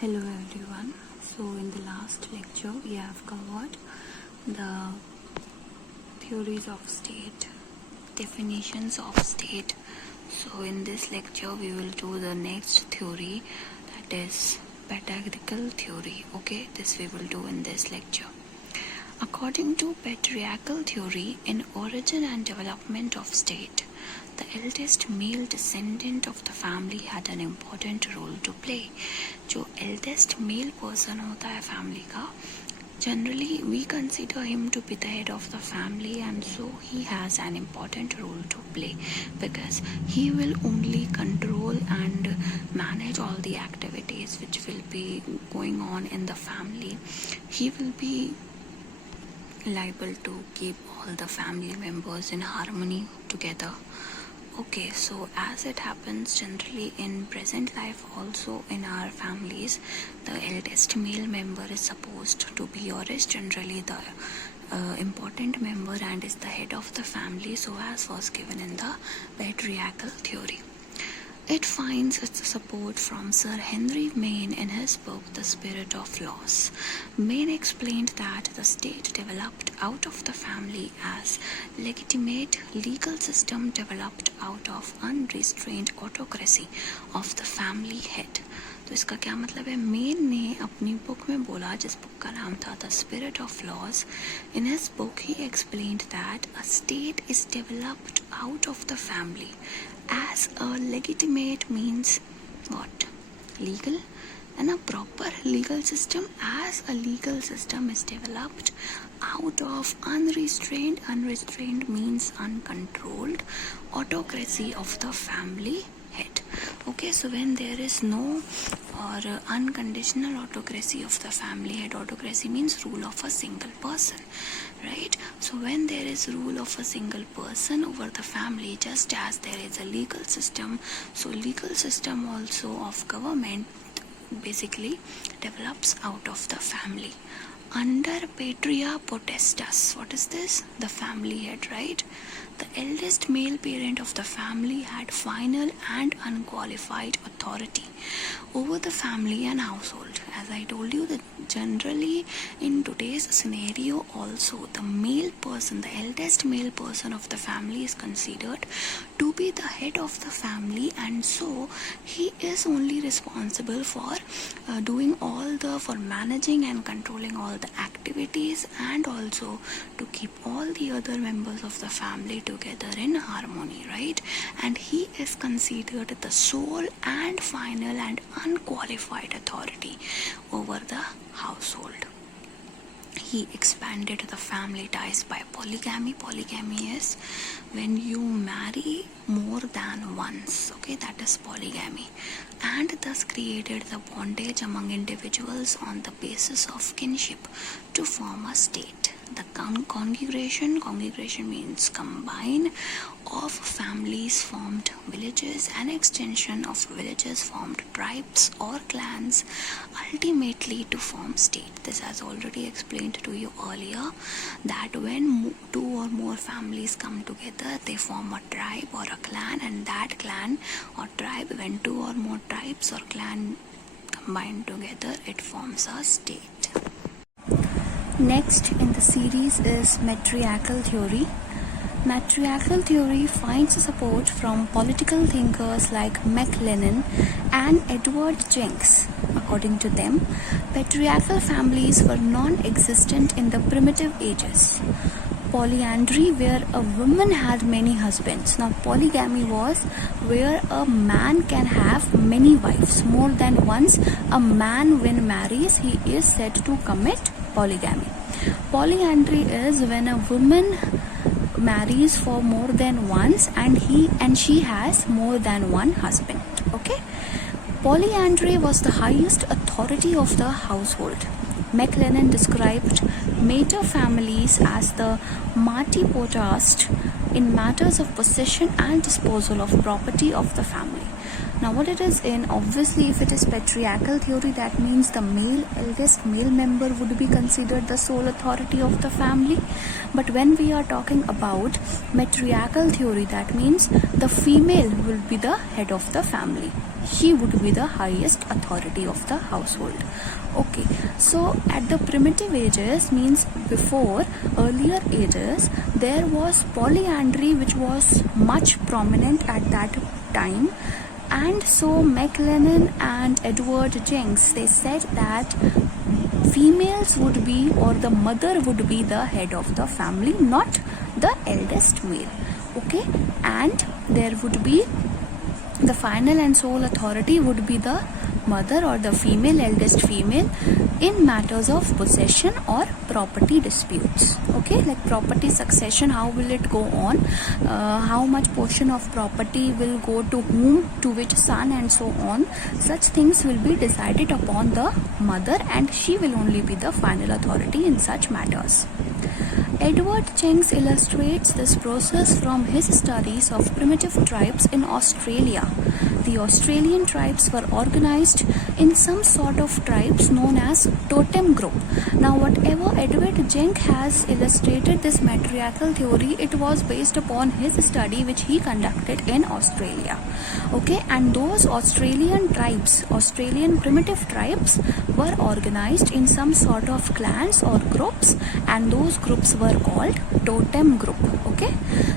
Hello everyone. So in the last lecture we have covered the theories of state, definitions of state. So in this lecture we will do the next theory, that is patriarchal theory. Okay, this we will do in this lecture. According to patriarchal theory, in origin and development of state, the eldest male descendant of the family had an important role to play. जो eldest male person होता है family का, generally we consider him to be the head of the family, and so he has an important role to play because he will only control and manage all the activities which will be going on in the family. He will be liable to keep all the family members in harmony together. Okay, so as it happens generally in present life also in our families, the eldest male member is supposed to be or is generally the important member and is the head of the family, so as was given in the patriarchal theory. It finds its support from Sir Henry Maine in his book The Spirit of Laws. Maine explained that the state developed out of the family as legitimate legal system developed out of unrestrained autocracy of the family head. तो इसका क्या मतलब है? Main ने अपनी book में बोला, जिस बुक का नाम था the spirit of laws, in his book he explained that a state is developed out of the family as a legitimate means what? Legal, and a proper legal system as a legal system is developed out of unrestrained means uncontrolled autocracy of the family head. Okay, so when there is no or unconditional autocracy of the family head, autocracy means rule of a single person, right? So when there is rule of a single person over the family, just as there is a legal system, so legal system also of government basically develops out of the family. Under patria potestas, what is this? The family head, right? The eldest male parent of the family had final and unqualified authority over the family and household. As I told you, that generally in today's scenario also the male person, the eldest male person of the family is considered to be the head of the family, and so he is only responsible for for managing and controlling all the activities, and also to keep all the other members of the family together in harmony, right? And he is considered the sole and final and unqualified authority over the household. He expanded the family ties by polygamy. Polygamy is when you marry more than once, okay, that is polygamy, and thus created the bondage among individuals on the basis of kinship to form a state. The congregation means combine of families formed villages, and extension of villages formed tribes or clans, ultimately to form state. This has already explained to you earlier that when two or more families come together, they form a tribe or a clan, and that clan or tribe, when two or more tribes or clan combine together, it forms a state. Next in the series is matriarchal theory. Matriarchal theory finds support from political thinkers like MacLennan and Edward Jenks. According to them, patriarchal families were non-existent in the primitive ages. Polyandry, where a woman had many husbands. Now polygamy was where a man can have many wives, more than once. A man when marries, he is said to commit polygamy. Polyandry is when a woman marries for more than once and she has more than one husband. Okay, polyandry was the highest authority of the household. MacLennan described mater families as the marti potest in matters of possession and disposal of property of the family. Now what it is in, obviously if it is patriarchal theory, that means the eldest male member would be considered the sole authority of the family. But when we are talking about matriarchal theory, that means the female will be the head of the family. She would be the highest authority of the household. Okay, so at the primitive ages, means before earlier ages, there was polyandry which was much prominent at that time. And so McLennan and Edward Jenks, they said that females would be, or the mother would be the head of the family, not the eldest male. Okay, and there would be the final and sole authority would be the mother or the female, eldest female, in matters of possession or property disputes. Okay, like property succession, how will it go on, how much portion of property will go to whom, to which son, and so on. Such things will be decided upon the mother, and she will only be the final authority in such matters. Edward Jenks illustrates this process from his studies of primitive tribes in Australia. The Australian tribes were organized in some sort of tribes known as totem group. Now whatever Edward Jenks has illustrated this matriarchal theory, it was based upon his study which he conducted in Australia. Okay, and those Australian tribes, Australian primitive tribes, were organized in some sort of clans or groups, and those groups were called totem group. Okay,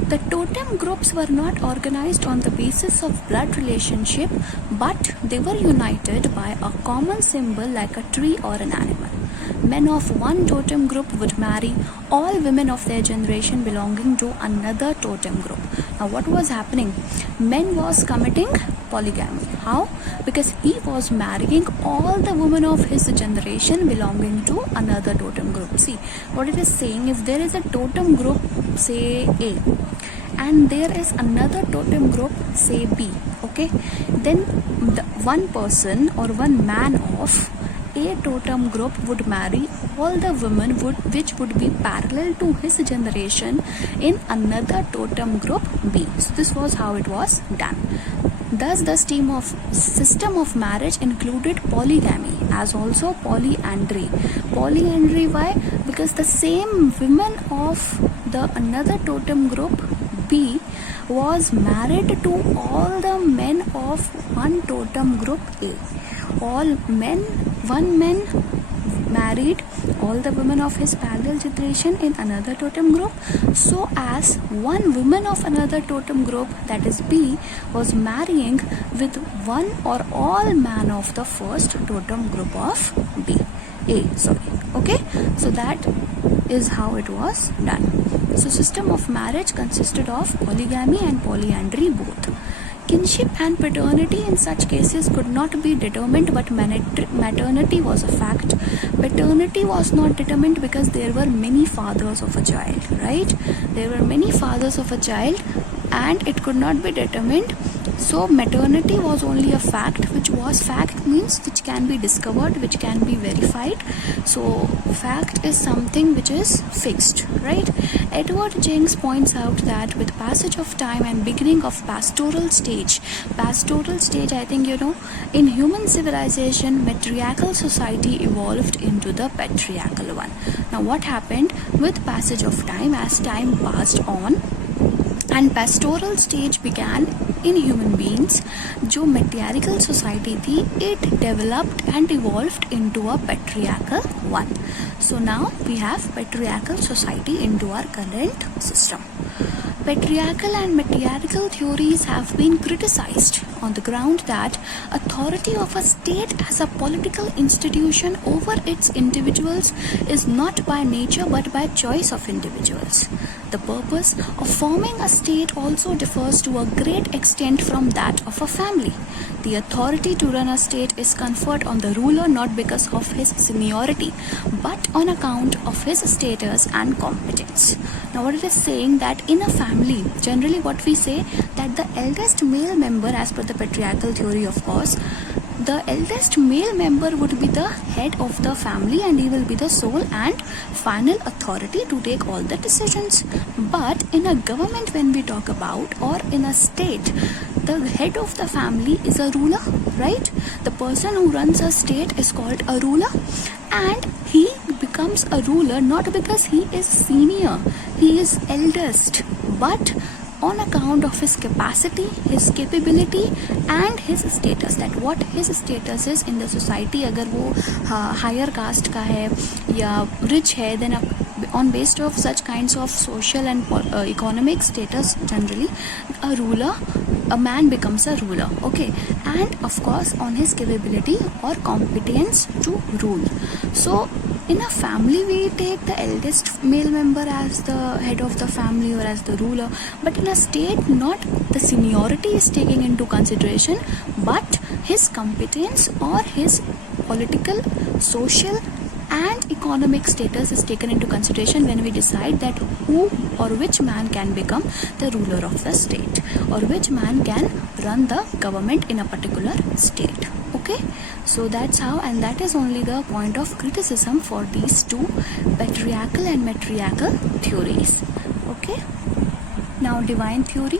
the totem groups were not organized on the basis of blood relationship, but they were united by a common symbol like a tree or an animal. Men of one totem group would marry all women of their generation belonging to another totem group. Now what was happening? Men was committing polygamy. How? Because he was marrying all the women of his generation belonging to another totem group. See what it is saying, if there is a totem group, say A, and there is another totem group, say B, okay, then the one person or one man of A totem group would marry all the women which would be parallel to his generation in another totem group B. So this was how it was done. Thus the system of marriage included polygamy as also polyandry. Polyandry, why? Because the same women of the another totem group B was married to all the men of one totem group A. One man married all the women of his parallel generation in another totem group, so as one woman of another totem group, that is B, was marrying with one or all man of the first totem group of A. Okay, so that is how it was done. So system of marriage consisted of polygamy and polyandry both. Kinship and paternity in such cases could not be determined, but maternity was a fact. Paternity was not determined because there were many fathers of a child, right? There were many fathers of a child and it could not be determined. So maternity was only a fact, which means which can be discovered, which can be verified. So fact is something which is fixed, right? Edward Jenks points out that with passage of time and beginning of pastoral stage, I think you know, in human civilization, matriarchal society evolved into the patriarchal one. Now what happened with passage of time, as time passed on and pastoral stage began in human beings, जो matriarchal society थी, it developed and evolved into a patriarchal one. So now we have patriarchal society into our current system. Patriarchal and matriarchal theories have been criticized on the ground that authority of a state as a political institution over its individuals is not by nature but by choice of individuals. The purpose of forming a state also differs to a great extent from that of a family. The authority to run a state is conferred on the ruler not because of his seniority but on account of his status and competence. Now what it is saying, that in a family, generally what we say, that the eldest male member, as per the patriarchal theory of course, the eldest male member would be the head of the family and he will be the sole and final authority to take all the decisions. But in a government, when we talk about, or in a state, the head of the family is a ruler, right? The person who runs a state is called a ruler, and he becomes a ruler not because he is senior, he is eldest, but on account of his capacity, his capability and his status, that what his status is in the society. अगर वो higher caste का है या rich है, then on based of such kinds of social and economic status, generally a man becomes a ruler, okay, and of course on his capability or competence to rule. So in a family we take the eldest male member as the head of the family or as the ruler, but in a state not the seniority is taken into consideration, but his competence or his political, social and economic status is taken into consideration when we decide that who or which man can become the ruler of the state or which man can run the government in a particular state. Okay, so that's how, and that is only the point of criticism for these two patriarchal and matriarchal theories. Okay, now divine theory.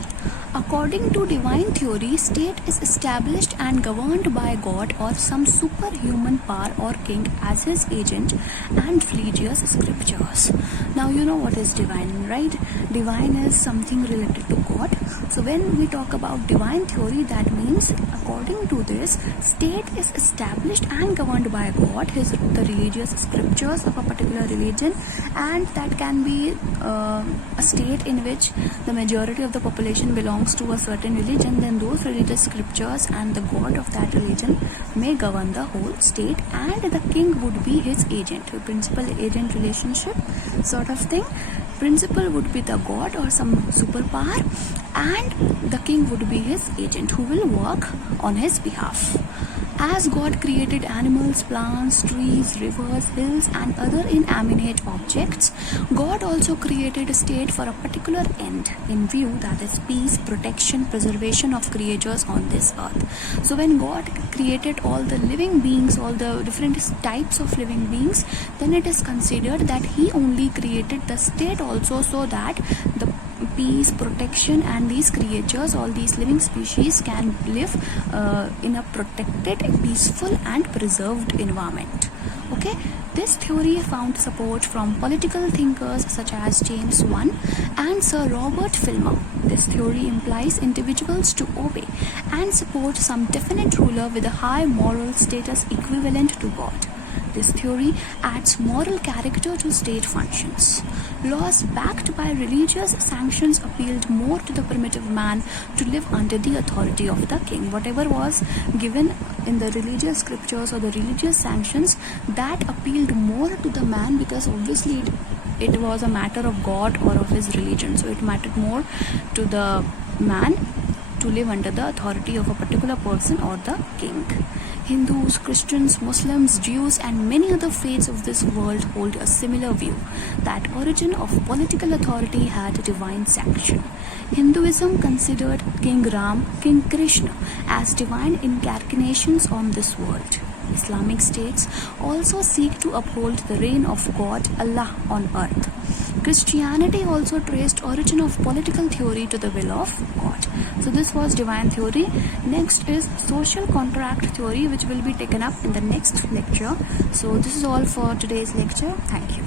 According to divine theory, state is established and governed by God or some superhuman power or king as his agent and religious scriptures. Now you know what is divine, right? Divine is something related to God. So when we talk about divine theory, that means according to this, state is established and governed by God, the religious scriptures of a particular religion, and that can be a state in which the majority of the population belongs to a certain religion. Then those religious scriptures and the god of that religion may govern the whole state, and the king would be his agent, a principal agent relationship sort of thing. Principal would be the god or some superpower, and the king would be his agent who will work on his behalf. As God created animals, plants, trees, rivers, hills and other inanimate objects, God also created a state for a particular end in view, that is peace, protection, preservation of creatures on this earth. So when God created all the living beings, all the different types of living beings, then it is considered that he only created the state also so that the peace, protection and these creatures, all these living species can live in a protected, peaceful and preserved environment. Okay, this theory found support from political thinkers such as James I and Sir Robert Filmer. This theory implies individuals to obey and support some definite ruler with a high moral status equivalent to God. This theory adds moral character to state functions. Laws backed by religious sanctions appealed more to the primitive man to live under the authority of the king. Whatever was given in the religious scriptures or the religious sanctions, that appealed more to the man, because obviously it was a matter of God or of his religion. So it mattered more to the man to live under the authority of a particular person or the king. Hindus, Christians, Muslims, Jews and many other faiths of this world hold a similar view, that origin of political authority had divine sanction. Hinduism considered King Ram, King Krishna as divine incarnations on this world. Islamic states also seek to uphold the reign of God, Allah on earth. Christianity also traced origin of political theory to the will of God. So this was divine theory. Next is social contract theory, which will be taken up in the next lecture. So this is all for today's lecture. Thank you.